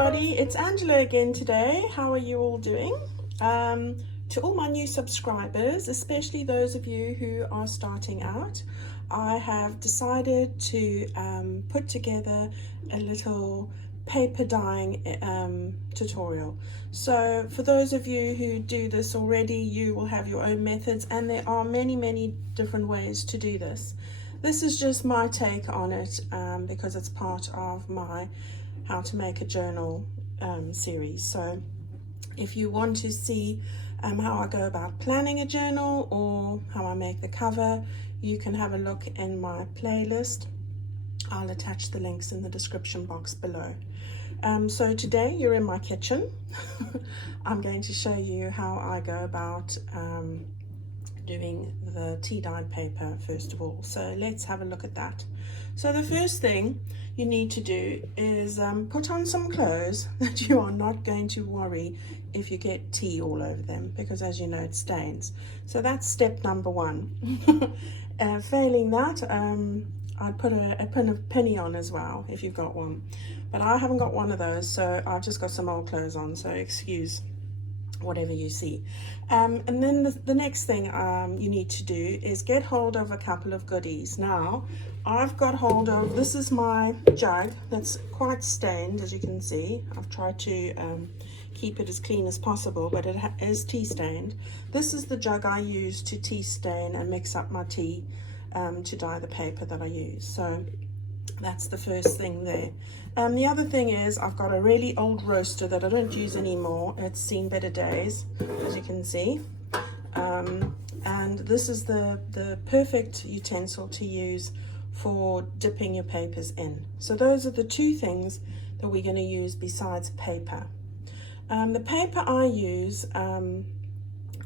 everybody, it's Angela again today. How are you all doing? To all my new subscribers, especially those of you who are starting out, I have decided to put together a little paper dyeing tutorial. So for those of you who do this already, you will have your own methods, and there are many different ways to do this. This is just my take on it because it's part of my how to make a journal series. So if you want to see how I go about planning a journal or how I make the cover, you can have a look in my playlist. I'll attach the links in the description box below. So today you're in my kitchen. I'm going to show you how I go about doing the tea dyed paper first of all. So let's have a look at that. So the first thing you need to do is put on some clothes that you are not going to worry if you get tea all over them, because as you know it stains. So that's step number one. Failing that, I'd put a penny on as well if you've got one, but I haven't got one of those, so I've just got some old clothes on, so excuse whatever you see. And then the next thing you need to do is get hold of a couple of goodies. Now I've got hold of, this is my jug that's quite stained, as you can see. I've tried to keep it as clean as possible, but it is tea stained. This is the jug I use to tea stain and mix up my tea to dye the paper that I use. So that's the first thing there. The other thing is I've got a really old roaster that I don't use anymore. It's seen better days, as you can see. And this is the perfect utensil to use for dipping your papers in. So those are the two things that we're going to use besides paper. The paper I use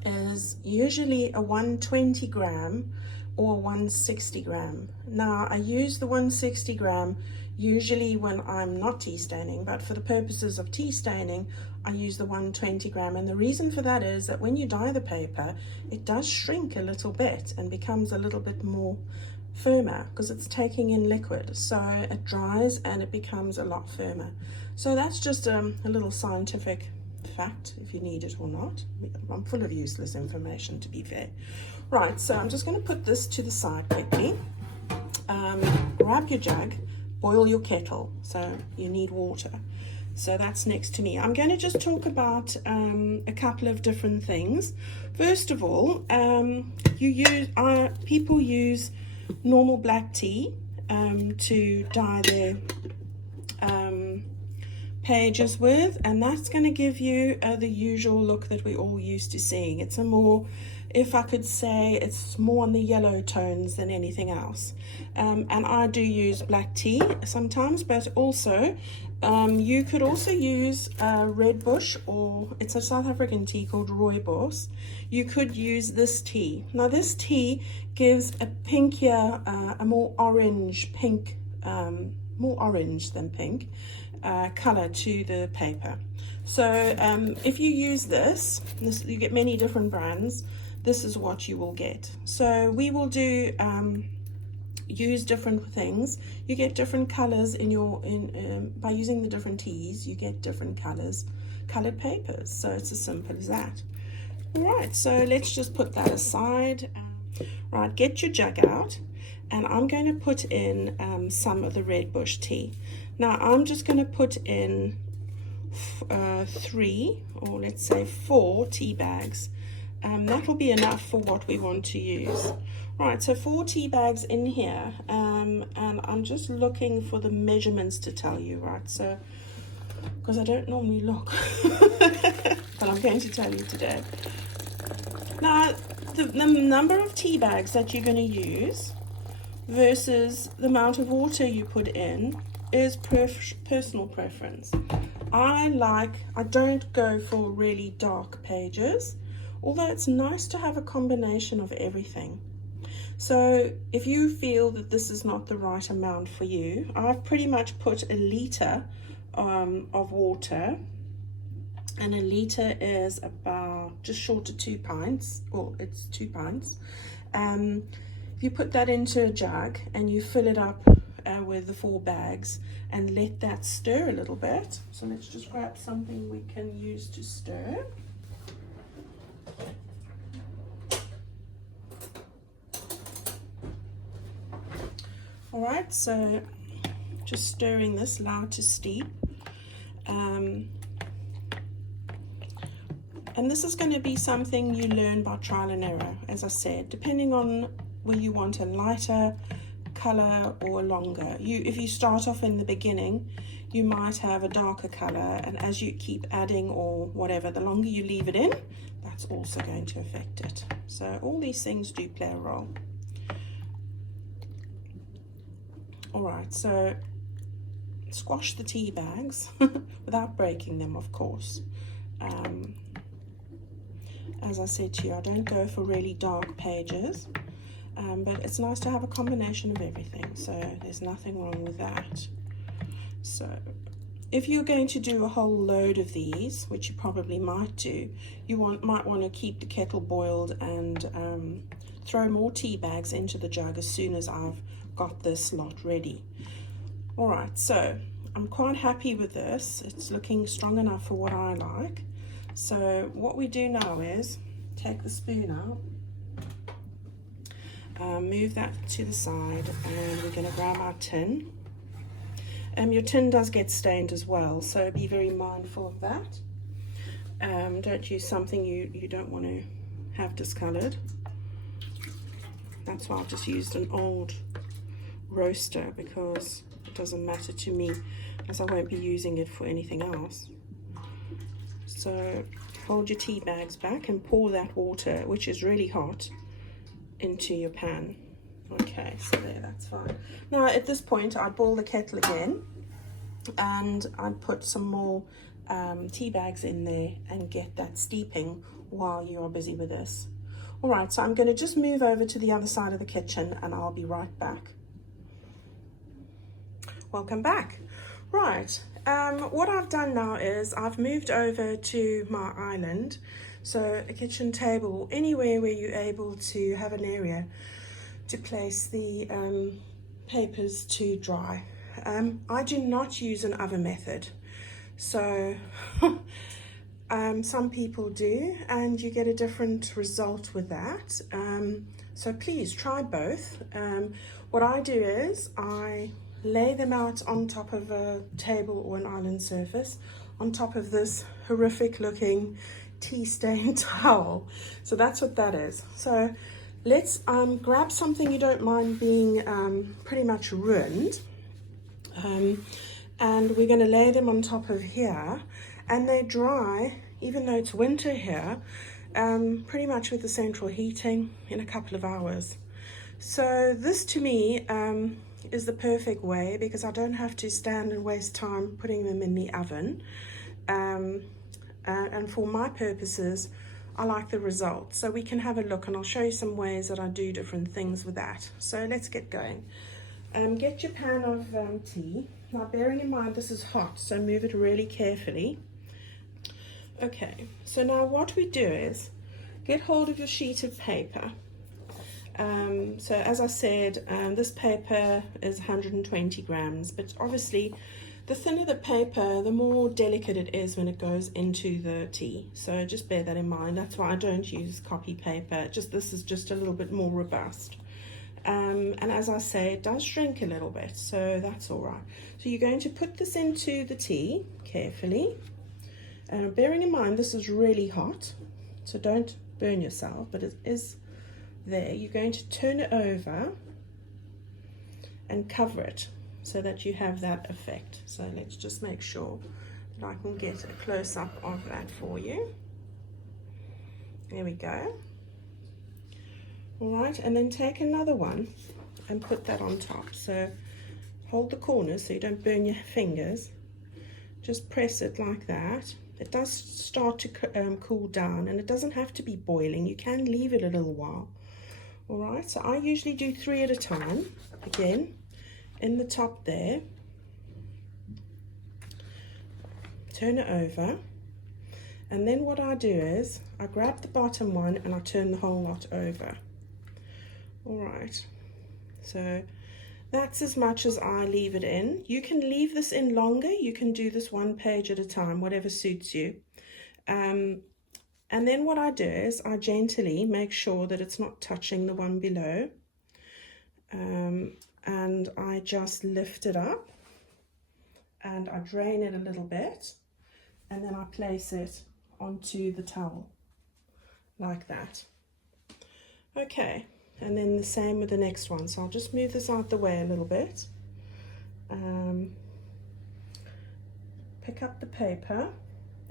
is usually a 120 gram or 160 gram. Now I use the 160 gram usually when I'm not tea staining, but for the purposes of tea staining I use the 120 gram, and the reason for that is that when you dye the paper it does shrink a little bit and becomes a little bit more firmer because it's taking in liquid, so it dries and it becomes a lot firmer. So that's just a little scientific fact, if you need it or not. I'm full of useless information, to be fair. Right, so I'm just going to put this to the side quickly. Grab your jug, boil your kettle, so you need water. So that's next to me. I'm going to just talk about a couple of different things. First of all, people use normal black tea to dye their pages with, and that's going to give you the usual look that we're all used to seeing. It's a more, if I could say, it's more on the yellow tones than anything else. And I do use black tea sometimes, but also you could also use red bush, or it's a South African tea called rooibos. You could use this tea. Now this tea gives a pinkier, a more orange pink, more orange than pink color to the paper. So if you use this, you get many different brands. This is what you will get. So we will do use different things. You get different colors in your by using the different teas. You get different colored papers. So it's as simple as that. All right, so let's just put that aside. Right, get your jug out, and I'm going to put in some of the red bush tea. Now I'm just going to put in 3, or let's say 4 tea bags. That will be enough for what we want to use. Right, so 4 tea bags in here, and I'm just looking for the measurements to tell you, right? So, because I don't normally look, but I'm going to tell you today. Now, the number of tea bags that you're going to use versus the amount of water you put in is personal preference. I don't go for really dark pages, although it's nice to have a combination of everything. So if you feel that this is not the right amount for you, I've pretty much put a liter of water, and a liter is about just short of 2 pints, or it's 2 pints. If you put that into a jug and you fill it up with the 4 bags and let that stir a little bit. So let's just grab something we can use to stir. All right, so just stirring this, allow it to steep. And this is going to be something you learn by trial and error, as I said, depending on whether you want a lighter color or a longer. If you start off in the beginning, you might have a darker color, and as you keep adding or whatever, the longer you leave it in, that's also going to affect it. So all these things do play a role. All right, so squash the tea bags without breaking them, of course. As I said to you, I don't go for really dark pages, but it's nice to have a combination of everything, so there's nothing wrong with that. So if you're going to do a whole load of these, which you probably might do, you might want to keep the kettle boiled and throw more tea bags into the jug as soon as I've got this lot ready. All right, so I'm quite happy with this. It's looking strong enough for what I like. So what we do now is take the spoon out, move that to the side, and we're going to grab our tin. Your tin does get stained as well, so be very mindful of that. Don't use something you don't want to have discolored. That's why I've just used an old roaster, because it doesn't matter to me, as I won't be using it for anything else. So hold your tea bags back and pour that water, which is really hot, into your pan. Okay, so there, that's fine. Now at this point I'd boil the kettle again, and I'd put some more tea bags in there and get that steeping while you are busy with this. All right, so I'm going to just move over to the other side of the kitchen and I'll be right back. Welcome back. Right, what I've done now is I've moved over to my island, so a kitchen table, anywhere where you're able to have an area to place the papers to dry. I do not use an oven method, so some people do, and you get a different result with that. So please try both. What I do is I lay them out on top of a table or an island surface, on top of this horrific looking tea stained towel. So that's what that is. So let's grab something you don't mind being pretty much ruined, and we're going to lay them on top of here, and they dry, even though it's winter here, pretty much with the central heating in a couple of hours. So this to me is the perfect way, because I don't have to stand and waste time putting them in the oven, and for my purposes I like the result. So we can have a look, and I'll show you some ways that I do different things with that. So let's get going. Get your pan of tea. Now bearing in mind this is hot, so move it really carefully. Okay, so now what we do is get hold of your sheet of paper. So as I said, this paper is 120 grams, but obviously the thinner the paper, the more delicate it is when it goes into the tea. So just bear that in mind. That's why I don't use copy paper. This is just a little bit more robust. And as I say, it does shrink a little bit, so that's all right. So you're going to put this into the tea carefully. Bearing in mind this is really hot, so don't burn yourself, but it is there. You're going to turn it over and cover it so that you have that effect. So let's just make sure that I can get a close-up of that for you. There we go. All right, and then take another one and put that on top. So hold the corners so you don't burn your fingers. Just press it like that. It does start to cool down, and it doesn't have to be boiling. You can leave it a little while. All right, so I usually do 3 at a time. Again, in the top there, turn it over, and then what I do is I grab the bottom one and I turn the whole lot over. All right, so That's as much as I leave it in. You can leave this in longer. You can do this one page at a time, whatever suits you. And then what I do is I gently make sure that it's not touching the one below. And I just lift it up and I drain it a little bit, and then I place it onto the towel like that. Okay, and then the same with the next one. So I'll just move this out the way a little bit. Pick up the paper.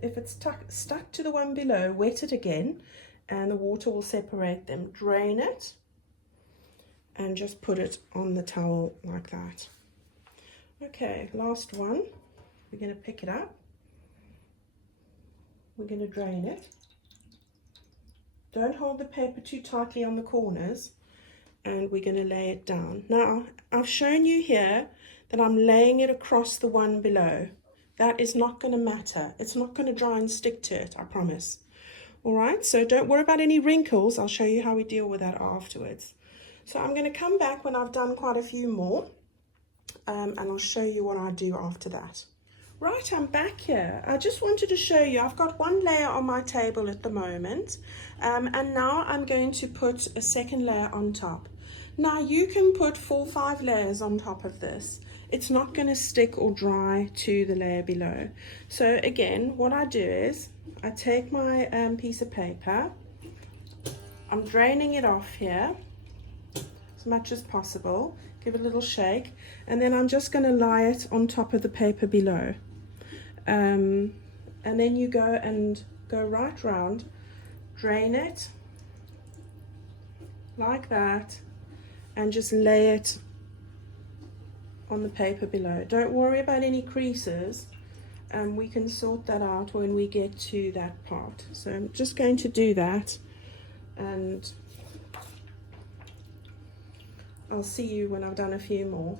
If it's stuck to the one below, wet it again and the water will separate them. Drain it and just put it on the towel like that. Okay, last one. We're going to pick it up. We're going to drain it. Don't hold the paper too tightly on the corners, and we're going to lay it down. Now, I've shown you here that I'm laying it across the one below. That is not going to matter. It's not going to dry and stick to it, I promise. All right, so don't worry about any wrinkles. I'll show you how we deal with that afterwards. So I'm going to come back when I've done quite a few more, and I'll show you what I do after that. Right, I'm back here. I just wanted to show you, I've got one layer on my table at the moment, and now I'm going to put a second layer on top. Now you can put 4 or 5 layers on top of this. It's not going to stick or dry to the layer below. So again, what I do is I take my piece of paper, I'm draining it off here as much as possible, give it a little shake, and then I'm just going to lie it on top of the paper below. And then you go right round, drain it like that, and just lay it on the paper below. Don't worry about any creases, and we can sort that out when we get to that part. So I'm just going to do that, and I'll see you when I've done a few more.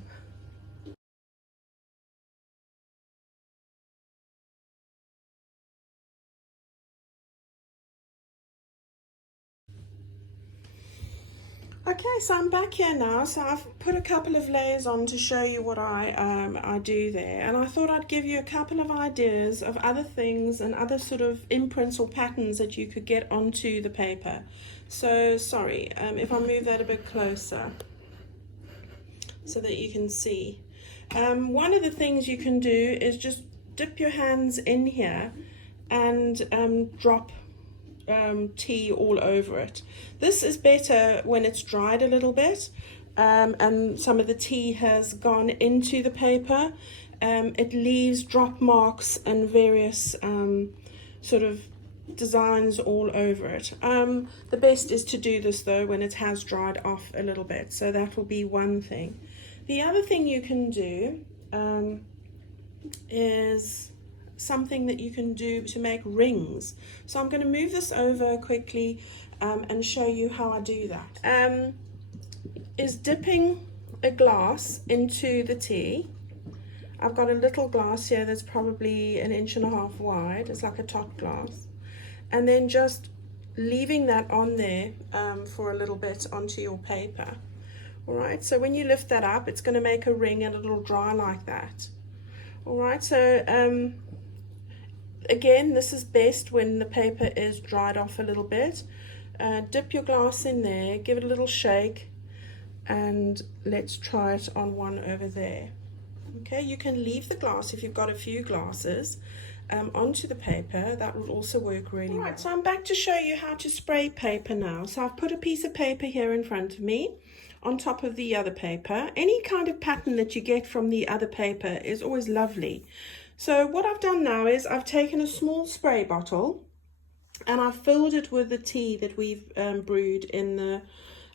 Okay, so I'm back here now. So I've put a couple of layers on to show you what I do there, and I thought I'd give you a couple of ideas of other things and other sort of imprints or patterns that you could get onto the paper. So sorry, if I move that a bit closer so that you can see. One of the things you can do is just dip your hands in here and drop tea all over it. This is better when it's dried a little bit and some of the tea has gone into the paper. It leaves drop marks and various sort of designs all over it. The best is to do this though when it has dried off a little bit, so that will be one thing. The other thing you can do is something that you can do to make rings. So I'm going to move this over quickly and show you how I do that. Is dipping a glass into the tea. I've got a little glass here that's probably 1.5 inches wide. It's like a top glass. And then just leaving that on there for a little bit onto your paper. All right, so when you lift that up, it's going to make a ring and it'll dry like that. All right, so again, this is best when the paper is dried off a little bit. Dip your glass in there, give it a little shake, and let's try it on one over there. Okay, you can leave the glass if you've got a few glasses onto the paper. That would also work really well. Right, so I'm back to show you how to spray paper now. So I've put a piece of paper here in front of me on top of the other paper. Any kind of pattern that you get from the other paper is always lovely. So what I've done now is I've taken a small spray bottle and I've filled it with the tea that we've brewed in the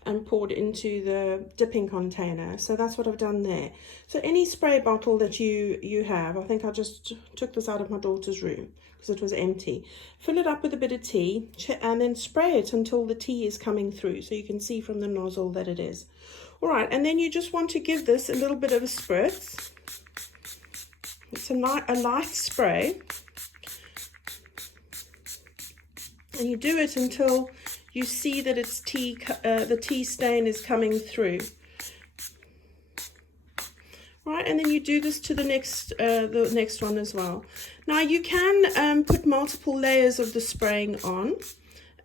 and poured into the dipping container. So that's what I've done there. So any spray bottle that you have, I think I just took this out of my daughter's room because it was empty. Fill it up with a bit of tea and then spray it until the tea is coming through, so you can see from the nozzle that it is. All right, and then you just want to give this a little bit of a spritz. It's a light spray, and you do it until you see that it's the tea stain is coming through. Right, and then you do this to the next one as well. Now you can put multiple layers of the spraying on,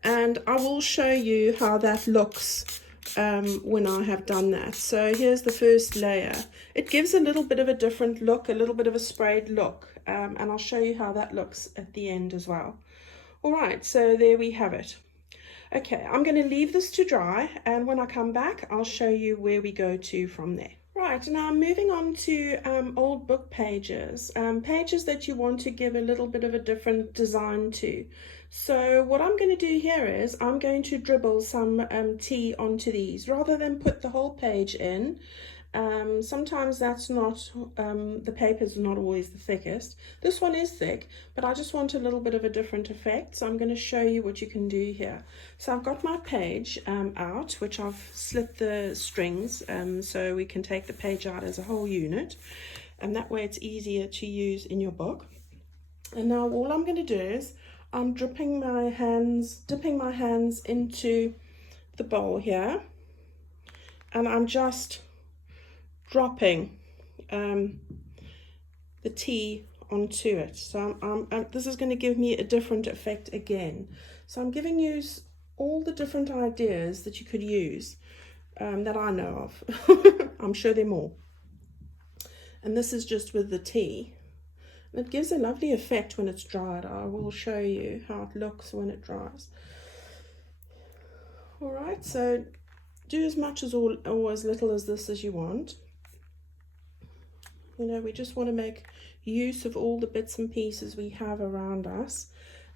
and I will show you how that looks when I have done that. So here's the first layer. It gives a little bit of a different look, a little bit of a sprayed look, and I'll show you how that looks at the end as well. All right, so there we have it. Okay, I'm going to leave this to dry, and when I come back, I'll show you where we go to from there. Right, now I'm moving on to old book pages, pages that you want to give a little bit of a different design to. So what I'm going to do here is I'm going to dribble some tea onto these rather than put the whole page in. Sometimes that's not, the paper's not always the thickest. This one is thick, but I just want a little bit of a different effect. So I'm going to show you what you can do here. So I've got my page out, which I've slit the strings so we can take the page out as a whole unit. And that way it's easier to use in your book. And now all I'm going to do is I'm dipping my hands into the bowl here. And I'm just dropping the tea onto it. So this is going to give me a different effect again. So I'm giving you all the different ideas that you could use that I know of. I'm sure there are more. And this is just with the tea. It gives a lovely effect when it's dried. I will show you how it looks when it dries. All right, so do as much as or as little as this as you want. You know, we just want to make use of all the bits and pieces we have around us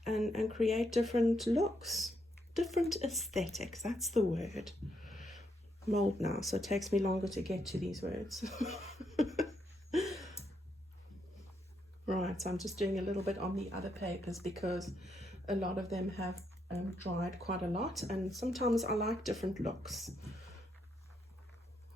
and create different looks, different aesthetics. That's the word. I'm old now, so it takes me longer to get to these words. Right, so I'm just doing a little bit on the other papers because a lot of them have dried quite a lot, and sometimes I like different looks.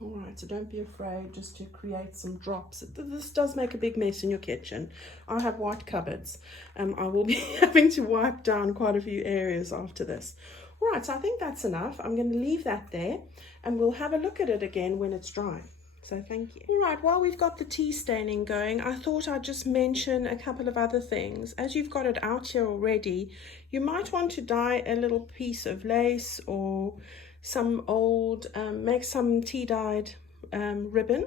All right, so don't be afraid just to create some drops. This does make a big mess in your kitchen. I have white cupboards. I will be having to wipe down quite a few areas after this. All right, so I think that's enough. I'm going to leave that there, and we'll have a look at it again when it's dry. So thank you. All right, while we've got the tea staining going, I thought I'd just mention a couple of other things. As you've got it out here already, you might want to dye a little piece of lace or some old, make some tea dyed ribbon.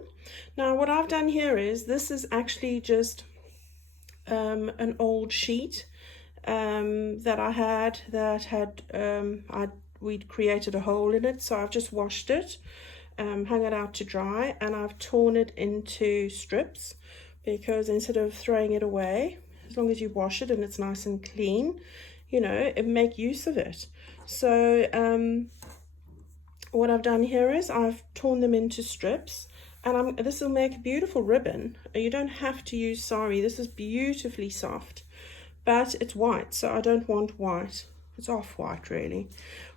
Now what I've done here is, this is actually just an old sheet that I had we'd created a hole in it, so I've just washed it, hung it out to dry, and I've torn it into strips because instead of throwing it away, as long as you wash it and it's nice and clean, you know, make use of it. So what I've done here is I've torn them into strips, and this will make a beautiful ribbon. You don't have to use sari. This is beautifully soft, but it's white, so I don't want white. It's off-white really.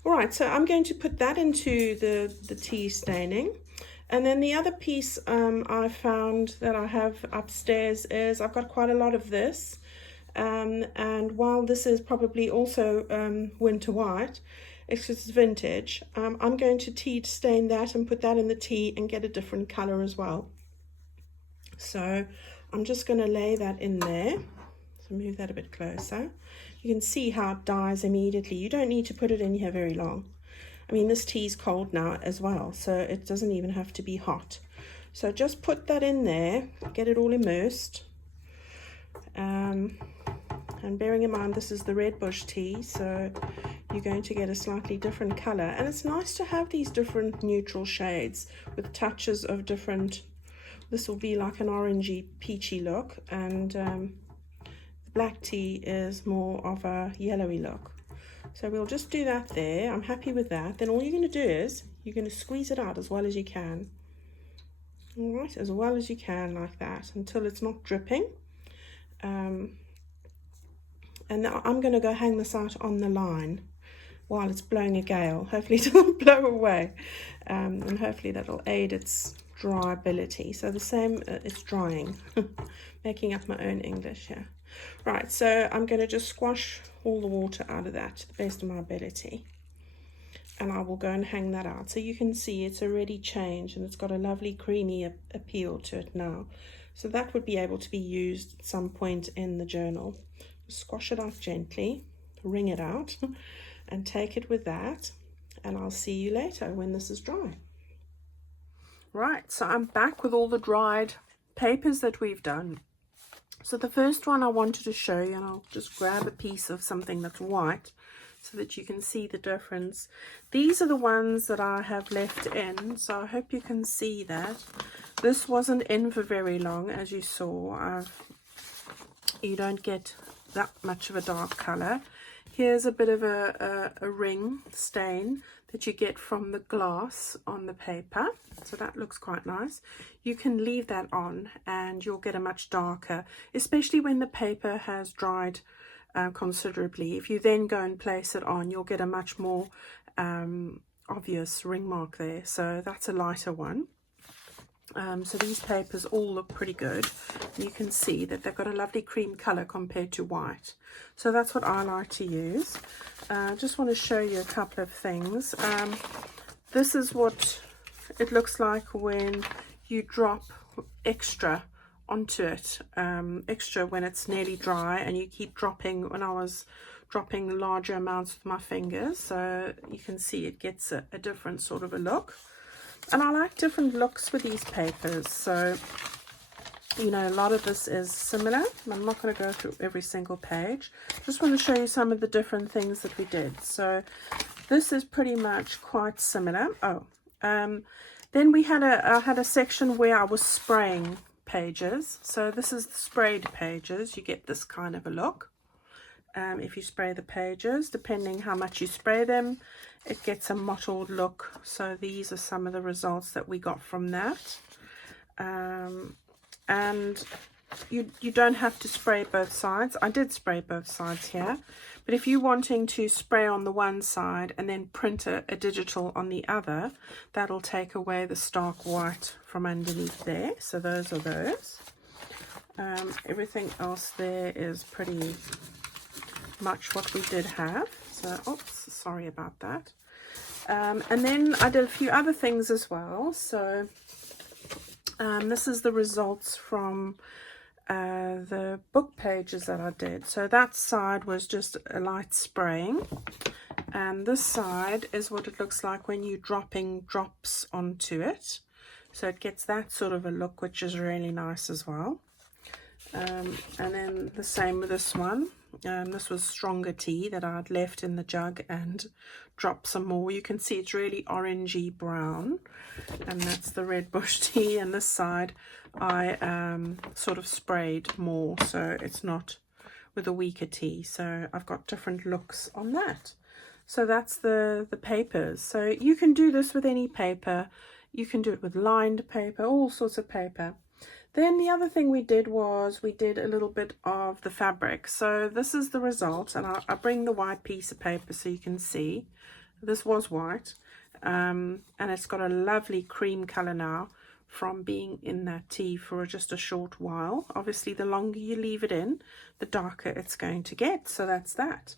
All right, so I'm going to put that into the tea staining. And then the other piece I found that I have upstairs is I've got quite a lot of this. And while this is probably also winter white, it's vintage, I'm going to tea stain that and put that in the tea and get a different color as well. So I'm just going to lay that in there. So move that a bit closer. You can see how it dyes immediately. You don't need to put it in here very long. I mean, this tea is cold now as well, so it doesn't even have to be hot. So just put that in there, get it all immersed. And bearing in mind this is the red bush tea, so you're going to get a slightly different color. And it's nice to have these different neutral shades with touches of different. This will be like an orangey peachy look, and the black tea is more of a yellowy look. So we'll just do that there. I'm happy with that. Then all you're going to do is you're going to squeeze it out as well as you can. All right, as well as you can, like that, until it's not dripping. And now I'm going to go hang this out on the line while it's blowing a gale. Hopefully it doesn't blow away, and hopefully that'll aid its dryability. So the same, it's drying. Making up my own English here. Right, so I'm going to just squash all the water out of that to the best of my ability. and I will go and hang that out. So you can see it's already changed and it's got a lovely creamy appeal to it now. So that would be able to be used at some point in the journal. Squash it out gently, wring it out, and take it with that. And I'll see you later when this is dry. Right, so I'm back with all the dried papers that we've done. So the first one I wanted to show you, and I'll just grab a piece of something that's white so that you can see the difference. These are the ones that I have left in, so I hope you can see that. This wasn't in for very long, as you saw. You don't get that much of a dark color. Here's a bit of a ring stain that you get from the glass on the paper, so that looks quite nice. You can leave that on and you'll get a much darker, especially when the paper has dried considerably. If you then go and place it on, you'll get a much more obvious ring mark there. So that's a lighter one. So these papers all look pretty good. You can see that they've got a lovely cream color compared to white. So that's what I like to use. Just want to show you a couple of things. This is what it looks like when you drop extra onto it, extra when it's nearly dry, and you keep dropping. When I was dropping larger amounts with my fingers, so you can see it gets a different sort of a look. And I like different looks with these papers, so you know, a lot of this is similar. I'm not going to go through every single page. Just want to show you some of the different things that we did. So this is pretty much quite similar. Then we had I had a section where I was spraying pages. So this is the sprayed pages. You get this kind of a look. If you spray the pages, depending how much you spray them, it gets a mottled look. So these are some of the results that we got from that. And you don't have to spray both sides. I did spray both sides here, but if you're wanting to spray on the one side and then print a digital on the other, that'll take away the stark white from underneath there. So those are those. Everything else there is pretty much what we did have. So oops, sorry about that. And then I did a few other things as well. So this is the results from the book pages that I did. So that side was just a light spraying, and this side is what it looks like when you're dropping drops onto it. So it gets that sort of a look, which is really nice as well. And then the same with this one. This was stronger tea that I'd left in the jug and dropped some more. You can see it's really orangey brown, and that's the red bush tea. And this side I sort of sprayed more, so it's not with a weaker tea. So I've got different looks on that. So that's the papers. So you can do this with any paper. You can do it with lined paper, all sorts of paper. Then the other thing we did was we did a little bit of the fabric. So this is the result, and I bring the white piece of paper so you can see. This was white, and it's got a lovely cream color now from being in that tea for just a short while. Obviously, the longer you leave it in, the darker it's going to get. So that's that.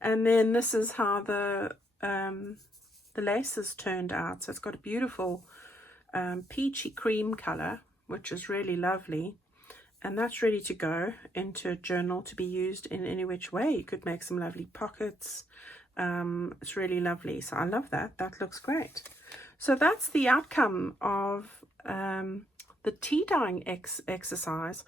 And then this is how the laces turned out. So it's got a beautiful peachy cream color, which is really lovely, and that's ready to go into a journal to be used in any which way. You could make some lovely pockets. It's really lovely, so I love that. That looks great. So that's the outcome of the tea dyeing exercise.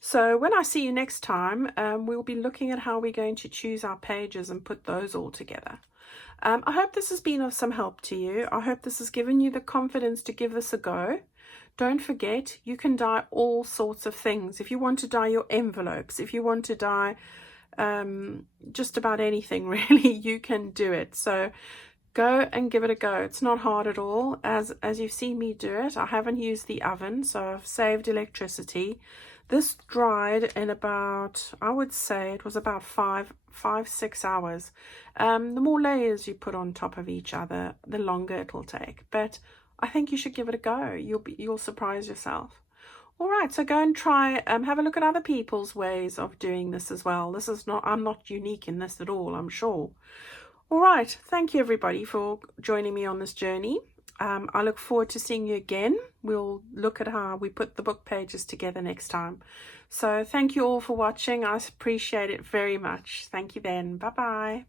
So when I see you next time, we'll be looking at how we're going to choose our pages and put those all together. I hope this has been of some help to you. I hope this has given you the confidence to give this a go. Don't forget, you can dye all sorts of things. If you want to dye your envelopes, if you want to dye just about anything, really, you can do it. So go and give it a go. It's not hard at all. As you've seen me do it, I haven't used the oven, so I've saved electricity. This dried in about, I would say it was about 5-6 hours. The more layers you put on top of each other, the longer it'll take. But I think you should give it a go. You'll surprise yourself. All right, so go and try, have a look at other people's ways of doing this as well. I'm not unique in this at all, I'm sure. All right, thank you everybody for joining me on this journey. I look forward to seeing you again. We'll look at how we put the book pages together next time. So thank you all for watching. I appreciate it very much. Thank you then. Bye-bye.